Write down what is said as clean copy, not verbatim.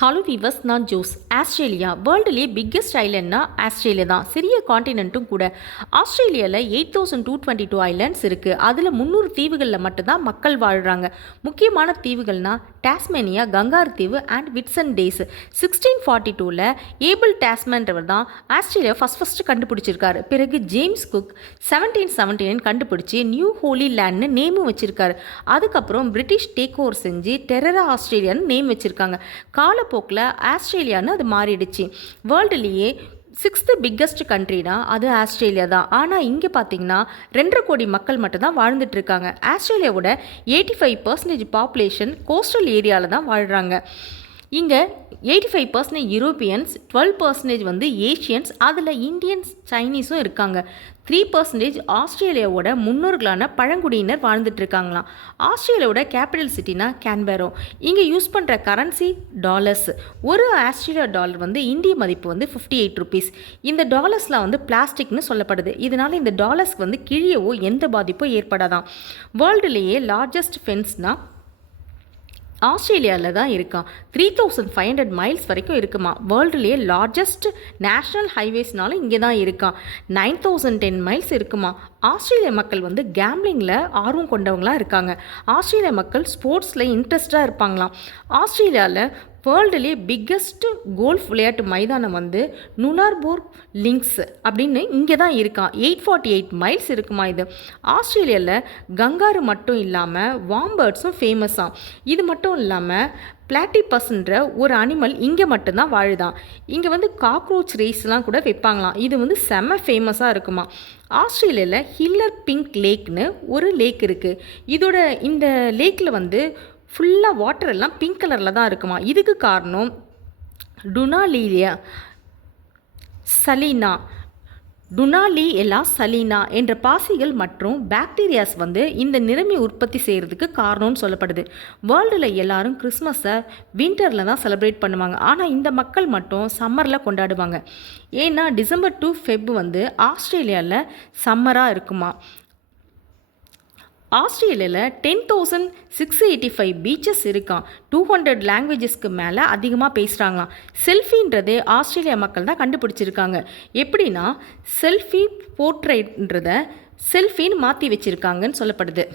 Hello viewers, நான் Jose. Australia வேர்ல்டுலேயே biggest ஐலண்ட்னா Australia தான். சிறிய காண்டினென்ட்டும் கூட. ஆஸ்திரேலியாவில் 8222 ஐலண்ட்ஸ் இருக்குது. அதில் 300 தீவுகளில் மட்டும்தான் மக்கள் வாழ்கிறாங்க. முக்கியமான தீவுகள்னா டாஸ்மேனியா, கங்காரு தீவு அண்ட் விட்சன் டேஸ். 1642ல் ஏபிள் டாஸ்மேன்றவர் தான் ஆஸ்திரேலியா ஃபஸ்ட்டு கண்டுபிடிச்சிருக்காரு. பிறகு ஜேம்ஸ் குக் 1779 கண்டுபிடிச்சி நியூ ஹோலி லேண்ட்னு நேமும் வச்சுருக்காரு. அதுக்கப்புறம் பிரிட்டிஷ் டேக் ஓவர் செஞ்சு டெரரா ஆஸ்திரேலியான்னு நேம் வச்சுருக்காங்க. காலப்போக்கில் ஆஸ்திரேலியான்னு அது மாறிடுச்சு. வேர்ல்டுலேயே 6th பிக்கஸ்ட் கண்ட்ரினா அது ஆஸ்திரேலியா தான். ஆனால் இங்கே பார்த்தீங்கன்னா 2.5 கோடி மக்கள் மட்டும்தான் வாழ்ந்துட்டு இருக்காங்க. ஆஸ்திரேலியாவோட 85% பாப்புலேஷன் கோஸ்டல் ஏரியாவில் தான் வாழ்கிறாங்க. இங்கே 85% யூரோப்பியன்ஸ், 12% வந்து ஏஷியன்ஸ், அதில் இந்தியன்ஸ், சைனீஸும் இருக்காங்க. 3% ஆஸ்திரேலியாவோட முன்னோர்களான பழங்குடியினர் வாழ்ந்துட்டு இருக்காங்களாம். ஆஸ்திரேலியாவோட கேபிட்டல் சிட்டினா கேன்பெரா. இங்கே யூஸ் பண்ணுற கரன்சி டாலர்ஸ். ஒரு ஆஸ்திரேலியா டாலர் வந்து இந்திய மதிப்பு வந்து 58 ருபீஸ். இந்த டாலர்ஸ்லாம் வந்து பிளாஸ்டிக்னு சொல்லப்படுது. இதனால் இந்த டாலர்ஸ்க்கு வந்து கிழியவோ எந்த பாதிப்போ ஏற்படாதான். வேர்ல்டுலேயே லார்ஜஸ்ட் ஃபென்ஸ்னால் ஆஸ்திரேலியாவில் தான் இருக்கான். 3500 மைல்ஸ் வரைக்கும் இருக்குமா. வேர்ல்டுலேயே லார்ஜஸ்ட் நேஷ்னல் ஹைவேஸ்னாலும் இங்கே தான் இருக்கான். 9010 மைல்ஸ் இருக்குமா. ஆஸ்திரேலிய மக்கள் வந்து கேம்லிங்கில் ஆர்வம் கொண்டவங்களாக இருக்காங்க. ஆஸ்திரேலிய மக்கள் ஸ்போர்ட்ஸில் இன்ட்ரெஸ்டாக இருப்பாங்களாம். ஆஸ்திரேலியாவில் வேர்ல்டுலேயே பிக்கஸ்ட் கோல்ஃப் விளையாட்டு மைதானம் வந்து நுனார்போர் லிங்க்ஸ் அப்படின்னு இங்கே தான் இருக்கான். 848 மைல்ஸ் இருக்குமா இது. ஆஸ்திரேலியாவில் கங்காரு மட்டும் இல்லாமல் வாம்பர்ட்ஸும் ஃபேமஸாக. இது மட்டும் இல்லாமல் பிளாட்டிபஸ்ன்ற ஒரு அனிமல் இங்கே மட்டும்தான் வாழுதான். இங்கே வந்து காக்ரோச் ரேஸ்லாம் கூட வைப்பாங்களாம். இது வந்து செம்ம ஃபேமஸாக இருக்குமா. ஆஸ்திரேலியாவில் ஹில்லர் பிங்க் லேக்னு ஒரு லேக் இருக்குது. இந்த லேக்கில் வந்து ஃபுல்லாக வாட்டர் எல்லாம் பிங்க் கலரில் தான் இருக்குமா. இதுக்கு காரணம் டுனாலியெலா சலீனா என்ற பாசிகள் மற்றும் பாக்டீரியாஸ் வந்து இந்த நிறமி உற்பத்தி செய்கிறதுக்கு காரணம்னு சொல்லப்படுது. வேர்ல்டில் எல்லாரும் கிறிஸ்மஸை வின்டரில் தான் செலிப்ரேட் பண்ணுவாங்க. ஆனால் இந்த மக்கள் மட்டும் சம்மரில் கொண்டாடுவாங்க. ஏன்னா டிசம்பர் to Feb வந்து ஆஸ்திரேலியாவில் சம்மராக இருக்குமா. ஆஸ்திரேலியாவில் 10,685 பீச்சஸ் இருக்கான். 200 லாங்குவேஜஸ்க்கு மேலே அதிகமாக பேசுகிறாங்களாம். செல்ஃபின்றதே ஆஸ்திரேலியா மக்கள் தான் கண்டுபிடிச்சிருக்காங்க. எப்படின்னா செல்ஃபி போர்ட்ரேட்ன்றதை செல்ஃபின்னு மாற்றி வச்சுருக்காங்கன்னு சொல்லப்படுது.